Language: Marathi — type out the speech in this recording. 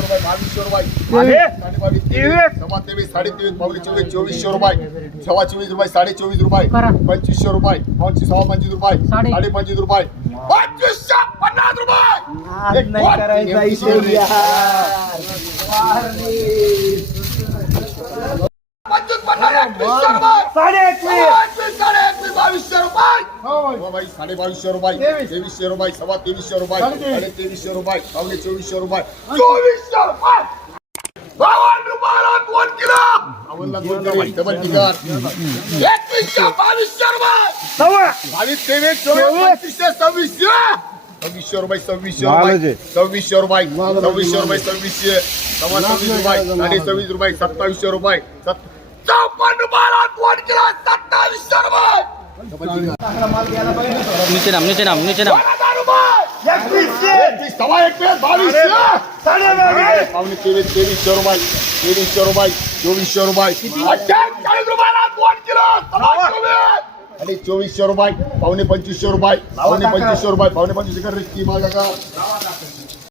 रुपये तेवीस. साडे बावीस तेवीस. सव्वा तेवीस साडे तेवीस पावणे चोवीस चोवीसशे रुपये सव्वा चोवीस रुपये साडे चोवीस रुपये. पंचवीसशे रुपये पंचवीस सव्वा पंचवीस रुपये. साडे. पंचवीस रुपये. पंचवीसशे पन्नास रुपये. पंचवीस पन्नास साडे एकवीस हो बाई साडे बावीसशे रुपये. तेवीस. तेवीसशे रुपये सव्वा तेवीसशे रुपये. साडे तेवीस. साडे तेवीसशे रुपये पावणे चोवीसशे रुपये. चोवीसशे रुपये! बावन्न रुपयाला दोन किलो! बावन्नला दोन किलो डबल तिखट एकवीसशे बावीसशे रुपये! सव्वा. बावीस तेवीस चोवीस चोवीस. पंचवीसशे सव्वीसशे! सव्वीसशे रुपये सव्वीसशे रुपये. सव्वीसशे रुपये. सव्वीसशे रुपये सव्वीसशे. सव्वा सव्वीस रुपये. साडे सव्वीस रुपये सत्तावीसशे रुपये. सत्त- चौपन्न रुपयाला दोन किलो सत्तावीसशे रुपये नीचे नाम नीचे नाम नीचे नाम दोन हजार रुपये एकवीसशे एकवीस सव्वा एकवीस बावीसशे साडे बावीस